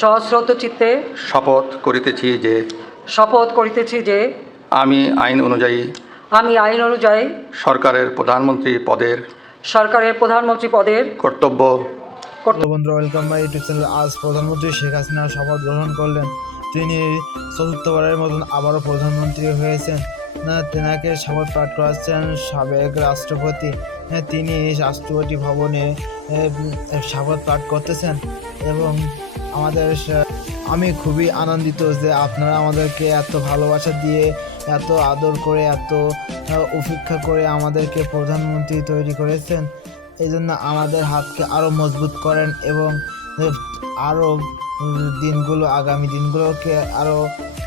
সশ্রদ্ধ চিত্তে শপথ করিতেছি যে আমি আইন অনুযায়ী সরকারের প্রধানমন্ত্রী পদের কর্তব্য। বন্ধুরা, ওয়েলকাম মাই ইউটিউব চ্যানেল। আজ প্রধানমন্ত্রী শেখ হাসিনা শপথ গ্রহণ করলেন। তিনি চতুর্থবারের মতন আবারও প্রধানমন্ত্রী হয়েছেন। তেনাকে শপথ পাঠ করাচ্ছেন সাবেক রাষ্ট্রপতি। তিনি রাষ্ট্রপতি ভবনে শপথ পাঠ করতেছেন এবং আমি খুবই আনন্দিত যে আপনারা আমাদেরকে এত ভালোবাসা দিয়ে, এত আদর করে, এত উপেক্ষা করে আমাদেরকে প্রধানমন্ত্রী তৈরি করেছেন। এই জন্য আমাদের হাতকে আরও মজবুত করেন এবং আরও আগামী দিনগুলোকে আরও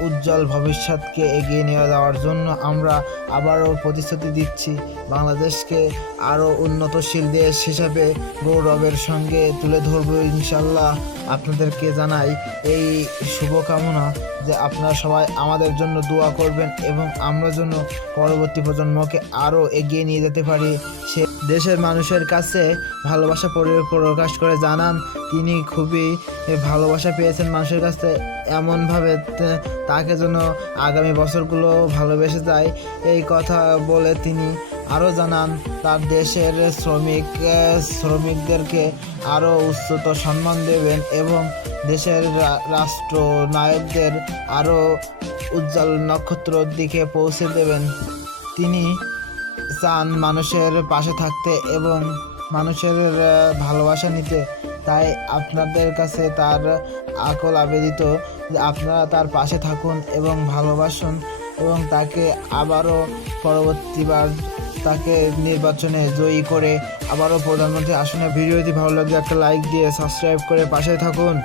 উজ্জ্বল ভবিষ্যৎকে এগিয়ে নিয়ে যাওয়ার জন্য আমরা আবারও প্রতিশ্রুতি দিচ্ছি। বাংলাদেশকে আরও উন্নতশীল দেশ হিসাবে গৌরবের সঙ্গে তুলে ধরবো ইনশাল্লাহ। আপনাদেরকে জানাই এই শুভকামনা যে আপনারা সবাই আমাদের জন্য দোয়া করবেন এবং আমরা যেন পরবর্তী প্রজন্মকে আরও এগিয়ে নিয়ে যেতে পারি। সে দেশের মানুষের কাছে ভালোবাসা প্রকাশ করে জানান তিনি খুবই ভালোবাসা পেয়েছেন মানুষের কাছে, এমনভাবে তাকে যেন আগামী বছরগুলো ভালোবেসে যায় এই কথা বলে তিনি আরও জানান তার দেশের শ্রমিকদেরকে আরও উচ্চতর সম্মান দেবেন এবং দেশের রাষ্ট্রনায়কদের আরও উজ্জ্বল নক্ষত্রের দিকে পৌঁছে দেবেন। তিনি চান মানুষের পাশে থাকতে এবং মানুষের ভালোবাসা নিতে। তাই আপনাদের কাছে তার আকুল আবেদিত যে আপনারা তার পাশে থাকুন এবং ভালোবাসুন এবং তাকে আবারও পরবর্তীবার তাকে নির্বাচনে জয়ী করে আবারও প্রধানমন্ত্রী আসনে। ভিডিওটি ভালো লাগলে একটা লাইক দিয়ে সাবস্ক্রাইব করে পাশে থাকুন।